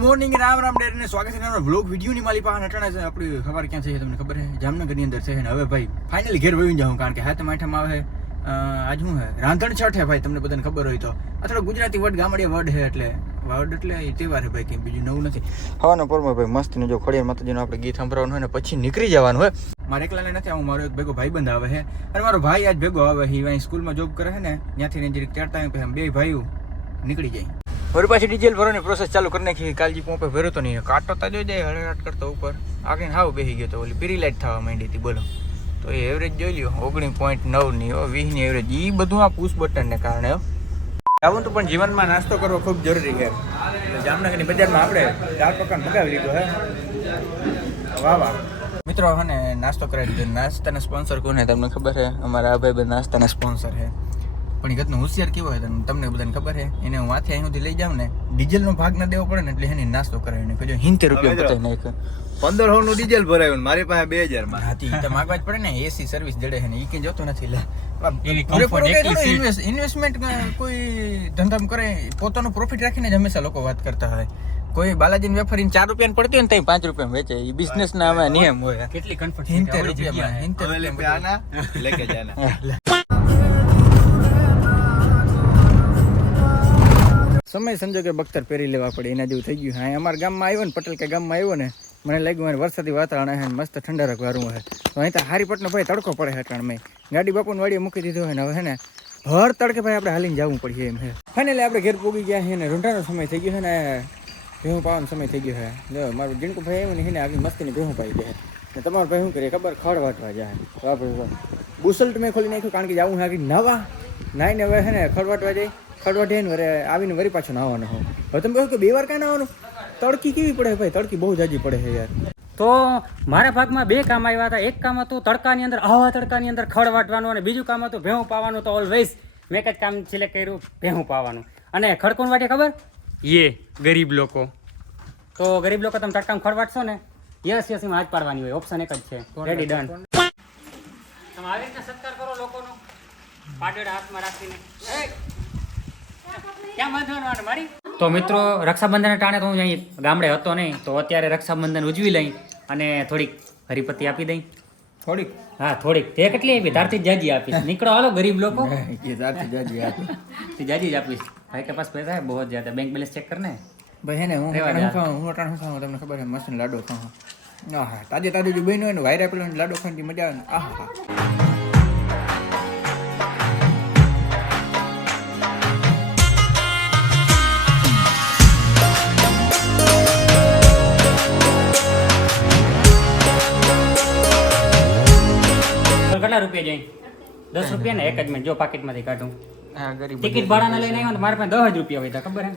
Morning Ram Ram ડેર ને સ્વાગત છે તમારા વ્લોગ વીડિયો ની માલી પાસે અટાણા છે. આપણી ખબર ક્યાં છે તમને ખબર છે? જામનગરની અંદર છે ને હવે ભાઈ ફાઇનલી ઘેર વયું જાઉં કારણ કે હાથ માઠામ આવે આજ શું હે? રાંધણ છઠ હે ભાઈ તમને બધાને ખબર હોય તો. અથવા ગુજરાતી વર્ડ ગામડિયા વર્ડ હે એટલે વર્ડ એટલે તહેવાર હે ભાઈ કંઈ બીજું નવું નથી. હવાનો પોરમાં ભાઈ મસ્ત ને જો ખોડિયાર માતાજીનું આપણે ગીત સંભળાવવાનું હોય ને પછી નીકળી જવાનું હોય મારે એકલાને નથી આવું મારો એક ભેગો ભાઈબંધ આવે છે અને મારો ભાઈ આજ ભેગો આવે એ અહીં સ્કૂલમાં જોબ કરે છે ને ત્યાંથી ને જરીક હોય પછી બે ભાઈઓ નીકળી જાય. વળી પાછી ડીઝલ ભરવાની પ્રોસેસ ચાલુ કરી નાખી કાલજી પોંપે ભર્યો તો નહીં. કાટો તા જોઈ જાય હળહટ કરતો ઉપર. આગળ હાવ બેસી ગયો તો ઓલી પીરી લાઈટ થવા માંડી હતી બોલો. તો એ એવરેજ જોઈ લ્યો. ઓગણીસ પોઈન્ટ નવની હો, વીસની એવરેજ એ બધું આ પુશ બટનને કારણે આવું તો પણ જીવનમાં નાસ્તો કરવો ખૂબ જરૂરી છે. જામનગરની બજારમાં આપણે ચાર પકવાન મગાવી લીધો હે. વાહ વાહ. મિત્રો, હે નાસ્તો કરાવી દીધો. નાસ્તાના સ્પોન્સર કોને તમને ખબર છે અમારા આ ભાઈ નાસ્તાના સ્પોન્સર છે પણ એ ગતનો હોશિયાર કેવો હોય તમને- તમને બધાને ખબર છે? એને હું માથે અહીંથી લઈ જાઉં ને ડીઝલનો ભાગ ના દેવો પડે ને એટલે એની નાસ્તો કરાવીને કહેજો હિંતેર રૂપિયા બતાવી નાખ પંદરનું ડીઝલ ભરાયું મારી પાસે બે હજારમાં. હાથી તો માગવા જ પડે ને એસી સર્વિસ જડે છે ને એ કઈ જતો નથી. લે comfort કઈ ધંધામાં કરે પોતાનું પ્રોફિટ રાખીને જ હંમેશા લોકો વાત કરતા હોય. કોઈ બાલાજી વેફરીને ચાર રૂપિયા પડતી હોય ને ત્યાં પાંચ રૂપિયા વેચે. એ બિઝનેસ ના નિયમ હોય. કેટલી કન્ફર્ટ હિંતેર રૂપિયામાં સમજો કે સમય બખ્તર પહેરી લેવા પડે, એના જેવું થઈ ગયું હા અમારા ગામમાં આવ્યો ને, પટેલ કે ગામમાં આવ્યો ને, મને લાગ્યું અને વરસાદી વાતાવરણ હે મસ્ત ઠંડારક વારું હે તો અહીં તો હારીપટનો ભાઈ તડકો પડે હે કારણ મેં ગાડી બાપુને વાડીએ મૂકી દીધો હોય ને, હવે ને ભર તડકે ભાઈ આપણે હાલીને જવું પડીએ એમ હે ફાઇનલી આપણે ઘેર પૂગી ગયા છે ને, રૂંઢાનો સમય થઈ ગયો છે ને, ભેહું પાવાનો સમય થઈ ગયો છે. જો, મારું જીણકું ભાઈ આવ્યું ને એને આગળ મસ્તીની ભેહું પાઈ દે ને તમારો ભાઈ શું કરીએ ખબર? ખડ વાટવા જાય. બુસલ્ટ મેં ખોલી નાખ્યું, કારણ કે જવું આગળ નવા. નાઈને હવે છે ને, ખડ વાટવા જાય. વાટીને વરે આવીને વરી પાછું નાવાનું હો હવે તમે કહો કે બે વાર કાં નાવાનું તડકી કેવી પડે ભાઈ? તડકી બહુ જાજી પડે છે યાર. તો મારા ભાગમાં બે કામ આવ્યા હતા. એક કામ હતું તડકાની અંદર આવા તડકાની અંદર ખડ વાટવાનું અને બીજું કામ હતું ભેહું પાવાનું તો ઓલવેઝ મેં જ કામ છેલ્લે કર્યું ભેહું પાવાનું. અને ખડ કોણ વાટે ખબર? યે ગરીબ લોકો. તો ગરીબ લોકો તમે તડકામાં ખડ વાટશો ને? યસ યસ એમાં હાથ પાડવાની હોય. ઓપ્શન એક જ છે. રેડી ડન તમે આવી રીતે સત્કાર કરો લોકોનો? પાડેડા હાથમાં રાખીને! ક્યાં બાંધવાનું મારી? તો મિત્રો રક્ષાબંધન ટાણે તો હું અહીં ગામડે હતો નહીં તો અત્યારે રક્ષાબંધન ઉજવી લઈ અને થોડીક હરિપતિ આપી દઈ. થોડીક? હા થોડીક. તે કેટલી આપી? તારથી જ જાજી આપીશ. નીકળો હાલો ગરીબ લોકો. એ તારથી જાજી આપે. જાજી જ આપીશ. ભાઈ કે પાસ પૈસા હે બહુ જ્યાદા બેંક બેલેન્સ ચેક કરને? ભાઈ હે ને હું હું અટાણે ખાઉં તમને ખબર છે મસ્ત લાડો ખાઉં. હા તાજે તાજે જો બન્યું હોય ને વાયરા પેલો લાડો ખાવાની મજા આવે ને. આહા. રૂપિયા જઈ દસ રૂપિયા ને એક જ મિનિટ જો પાકીટમાંથી કાઢું. ટિકિટ ભાડાના લઈને આવ્યો ને મારા પાસે દસ જ રૂપિયા હોય ખબર હે.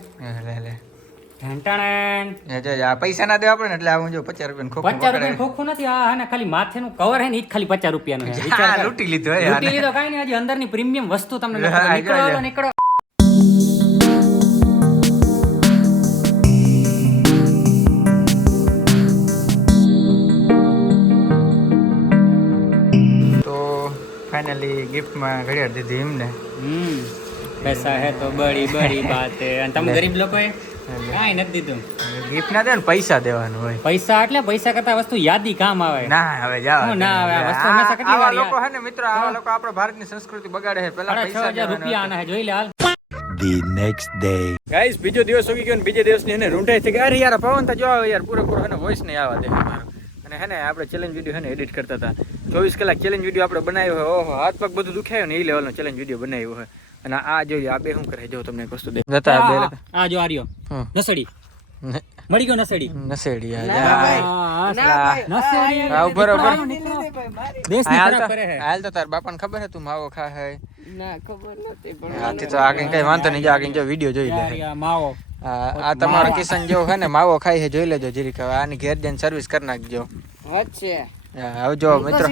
એ પૈસા ના દેવા પડે એટલે આવું જો પચાસ રૂપિયા ખોખું પચાસ રૂપિયા ખોખું નથી આ ને ખાલી માથેનું કવર હે ને ઈ ખાલી પચાસ રૂપિયા નું લૂટી લીધો. લૂંટી લીધું કઈ નહીં હજી અંદરની પ્રીમિયમ વસ્તુ તમને નીકળો. નીકળો. ફાઇનલી ગિફ્ટમાં ઘડિયાળ દીધી એમને. હમ. પૈસા હે તો બડી બડી બાત. હે અને તમે ગરીબ લોકોએ કાંઈ નથી દીધું. ગિફ્ટ ના દે ને પૈસા દેવાનું હોય. પૈસા એટલે પૈસા કરતા વસ્તુ યાદી કામ આવે. ના હવે જાવ ના આવે આ વસ્તુ હંમેશા કેટલી વાર લોકો હે ને મિત્રો આવા લોકો આપણા ભારતની સંસ્કૃતિ બગાડે છે. પેલા પૈસા રૂપિયા આના હે જોઈ લે હાલ. The next day. ગાઈસ બીજો દિવસ ઉગી ગયો ને બીજે દિવસની એને રૂંઢાઈ થઈ ગઈ. અરે યાર પવન તો જો આવે યાર પૂરેપૂરો એને વોઇસ નહીં આવવા દે અને હે ને આપણે ચેલેન્જ વીડિયો હે ને એડિટ કરતા હતા. ચોવીસ કલાક ચેલેન્જ વીડિયો આપણે બનાવ્યો હોય ઓહો હાથ પગ બધું દુખાયો ને એ લેવલનો ચેલેન્જ વીડિયો બનાવ્યો હોય. અને આ જોઈએ આ બે શું કરે? જો તમને એક વસ્તુ દે જતા બે આ- જો આર્યો નસડી. મળી ગયો નસડી. નસેડી આ હાલ ખરાબ તો કરે હે હાલ તો તાર બાપાને ખબર હે તું માવો ખા હે? હાથી તો આગળ કઈ વાંધો નહીં જો આગળ જો વીડિયો જોઈ લે. માવો. આ તમારો કિશન જો હે ને માવો ખાઈ હે જોઈ લેજો જીરી આની ઘેર જઈને સર્વિસ કરી નાખજો. હા, હવે જો મિત્રો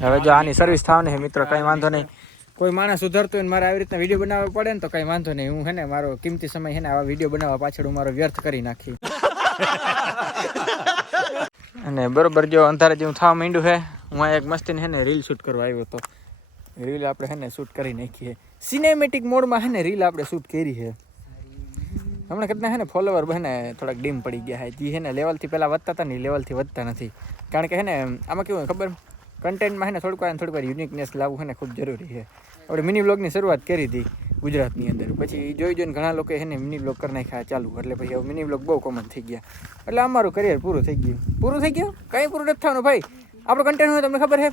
હવે જો આની સર્વિસ થવાની છે મિત્રો કઈ વાંધો નહીં. કોઈ માણસ સુધરતો હોય ને મારે આવી રીતના વીડિયો બનાવવા પડે ને તો કઈ વાંધો નહીં. હું હે ને મારો કિંમતી સમય છે ને આવા વીડિયો બનાવવા પાછળ હું મારો વ્યર્થ કરી નાખી અને બરોબર જો અંધારે જેવું થવા માંડ્યું છે હું આ એક મસ્તીને હે ને રીલ શૂટ કરવા આવ્યો હતો. રીલ આપણે હે ને શૂટ કરી નાખીએ. સિનેમેટિક મોડમાં હે ને રીલ આપણે શૂટ કરી છે. હમણાં કેટલા છે ને ફોલોવર બને થોડાક ડીમ પડી ગયા છે. જે છે ને લેવલથી પહેલાં વધતા હતા ને લેવલથી વધતા નથી. કારણ કે છે ને, આમાં કેવું ખબર? કન્ટેન્ટમાં છે ને થોડુંક વાર થોડીક વાર યુનિકનેસ લાવવું છે ને ખૂબ જરૂરી છે. આપણે મિની બ્લોગની શરૂઆત કરી હતી ગુજરાતની અંદર. પછી જોઈ જોઈને ઘણા લોકો એને મિની બ્લોગ કરી નાખ્યા ચાલુ. એટલે પછી હવે મિની બ્લોગ બહુ કોમન થઈ ગયા. એટલે અમારું કરિયર પૂરું થઈ ગયું. પૂરું થઈ ગયું? કંઈ પૂરું નથી થવાનું ભાઈ. આપણો કન્ટેન્ટ હોય તમને ખબર છે?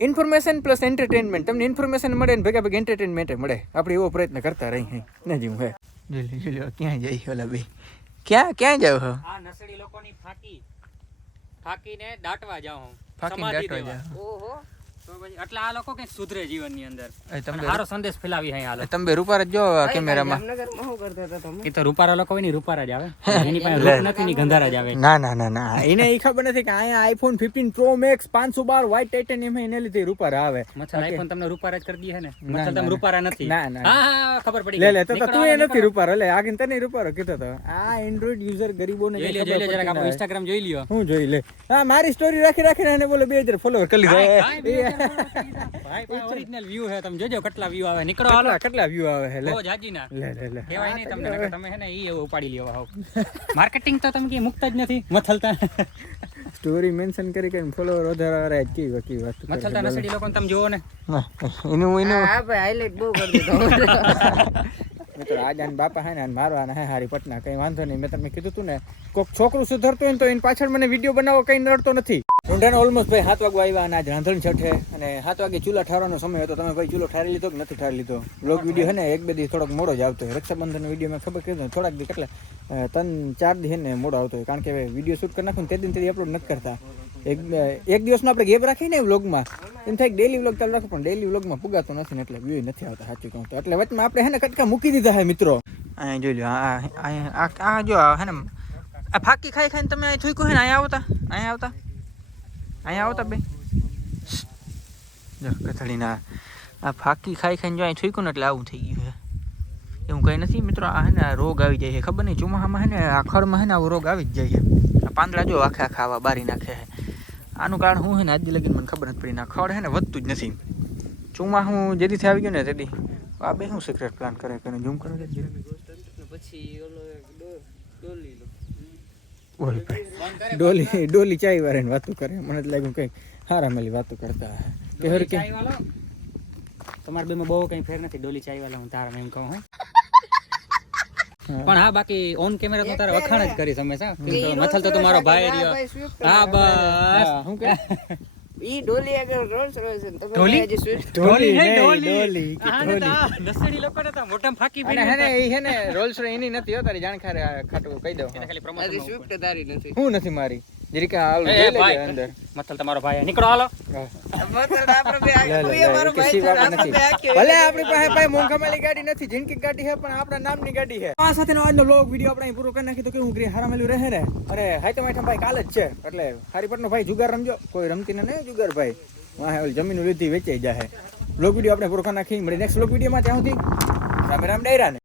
ઇન્ફોર્મેશન પ્લસ એન્ટરટેનમેન્ટ તમને ઇન્ફોર્મેશન મળે ને ભેગા ભેગા એન્ટરટેનમેન્ટ મળે. આપણે એવો પ્રયત્ન કરતા રહી હે ને જીવું હે જોઈ જોઈ ક્યાં જઈ ઓલા બે ક્યાં ક્યાં જાવ હો આ નસડી લોકોની ફાકી. ફાકીને દાટવા જાઉં. હું ફાકીને સમાધિ દાટવા દેવા. જાઓ. ઓહો. તો પછી એટલે આ લોકો કંઈક સુધરે જીવનની અંદર. તમે સારો સંદેશ ફેલાવી અહીં આ તમે રૂપાર જ જો કેમેરામાં. એ તો રૂપારા લોકો હોય ને રૂપારા જ આવે. એની પાસે રૂપ નથી ની ગંધારા જ આવે. ના ના ના ના. એને એ ખબર નથી કે અહીંયા આઈફોન ફિફ્ટીન પ્રો મેક્સ પાંચસો બાર વ્હાઇટ ટાઇટેનિયમ એને લીધે રૂપાર આવે. મચ્છર આઈફોન તમને રૂપારા જ કરી દે છે ને? મચ્છર તમે રૂપારા નથી. ના, ના. હા હા હા, ખબર પડી લે લે તો એ નથી રૂપાર. લે આગળ તને રૂપારો કીધો તો આ એન્ડ્રોઇડ યુઝર ગરીબોને જોઈ જરાક ઇન્સ્ટાગ્રામ જોઈ લ્યો. હું જોઈ લે. હા મારી સ્ટોરી રાખી રાખીને એને બોલો બે હજાર ફોલોવર કરી લીધા ભાઈ છે. તમે જોજો કેટલા વ્યૂ આવે. નીકળો હાલો. કેટલા કેટલા વ્યૂ આવે હે લે. જાજી ના લે લે લે. કહેવાય નહીં તમને તમે હે ને ઈ એવું ઉપાડી લ્યો આવ. માર્કેટિંગ તો તમે કે મુકતા જ નથી. મથલતા સ્ટોરી મેન્શન કરી કરીને ફોલોવર વધારે વાળા જ વાત મથલતા નસડી લોકો તમે જોવો ને. એનું એનું. હા ભાઈ હાઈલાઇટ બહુ કરી દીધો. મિત્રો આજ આન બાપા હે ને આને મારવાના હે હારી પટના. કઈ વાંધો નહીં. મેં તમને કીધું તું ને કોક છોકરું સુધરતું હોય ને તો એની પાછળ મને વીડિયો બનાવો કઈ નડતો નથી. ઊંડાનો ઓલમોસ્ટ ભાઈ સાત વાગવા આવ્યા અને આજ રાંધણ છઠે અને સાત વાગે ચૂલા ઠારવાનો સમય હતો. તમે ભાઈ ચૂલો ઠારી લીધો કે નથી ઠારી લીધો? બ્લોગ વીડિયો હે ને, એક બે દી થોડોક મોડો જ આવતો હોય. રક્ષાબંધનનો વીડિયો મેં ખબર કીધું થોડાક દી કેટલા ત્રણ, ચાર દી ને મોડો આવતો હોય. કારણ કે વીડિયો શૂટ કરી નાખું ને તે દિન તે અપલોડ નથી કરતા. એક એક દિવસનો આપણે ગેપ રાખીને વ્લોગમાં એમ થાય ડેલી વ્લોગ ચાલુ રાખો, પણ ડેલી વ્લોગમાં પુગાતો નથી ને એટલે વ્યૂ નથી આવતા, સાચું કહું તો. એટલે વચમાં આપણે હે ને કટકા મૂકી દીધા હે મિત્રો. અહીંયા જોઈ લો આ જો હે ને, આ ફાકી ખાઈ ખાઈને તમે અહીં થૂક્યું હે ને, અહીંયા આવતા અહીંયા આવતા. અહીંયા આવતા બે જો કથળીના આ ફાકી ખાઈ ખાઈને જો અહીં થૂક્યું ને એટલે આવું થઈ ગયું છે. એવું કંઈ નથી મિત્રો આ ને રોગ આવી જાય છે. ખબર નહીં ચોમાસામાં હે ને આ ખડમાં હે ને આવો રોગ આવી જ જાય છે. આ પાંદડા જો આખે આખા આવા બારી નાખે છે. આનું કારણ શું છે ને આજે લગીને મને ખબર નથી પડી. ના ખડ હે ને વધતું જ નથી. ચોમાસું જેથી આવી ગયું ને તેથી આ બે શું સિક્રેટ પ્લાન કરે કે ઝૂમ કરો પછી ઓલો એક ડો- ડોલી લો. બોલ ભાઈ. ડોલી ડોલી ચાય વાળાની વાતો કરે. મને જ લાગ્યું કંઈક હારા મેલી વાતો કરતા. કે હર કે તમારા બેમાં બહુ કઈ ફેર નથી ડોલી ચાય વાળા હું તારા એમ કહું પણ હા બાકી ઓન કેમેરા તો તારા વખાણ જ કરીશ હંમેશા. મથલ તો તમારો ભાઈ રહ્યો. હા બસ. હા, શું કે ઈ ડોલી આગળ રોલ્સ ને તમે નહીં, ને તો તો મોઢામાં ફાકી અને હે ને ઈ હે ને રોલ્સ રોય એની નથી હો તારી જાણકાર ખાતું ખાટું કહી દઉં. ખાલી હજી promotion તારી નથી? હું નથી મારી. જરીક આ હાલ એ, જોઈ એ, લેજે ભાઈ. અંદર મથલ તમારો ભાઈ નીકળો હાલો હા. મતલબ આપણે બે લે, લે, તું લે, એ મારો એ કે ભાઈ સી છે, વાત આપણે નથી. બે આખી ભલે આપણી પાસે ભાઈ મોંઘામાલી ગાડી નથી જિંદગી ગાડી છે પણ આપણા નામની ગાડી છે આ સાથેનો આજનો લોગ વીડિયો આપણે અહીં પૂરો કરી નાખી તો કેવું કરી હારામેલું રહે ને અરે હાઈ તો માઠા ભાઈ કાલ જ છે એટલે હારીપટનો ભાઈ જુગાર રમજો કોઈ રમતી ને નહીં જુગાર ભાઈ વાહે ઓલી જમીન લીધી વેચાઈ જાય લોગ વીડિયો આપણે પૂરો કરી નાખી મળી નેક્સ્ટ લોગ વિડીયોમાં ત્યાં સુધી રામે રામ ડાયરા ને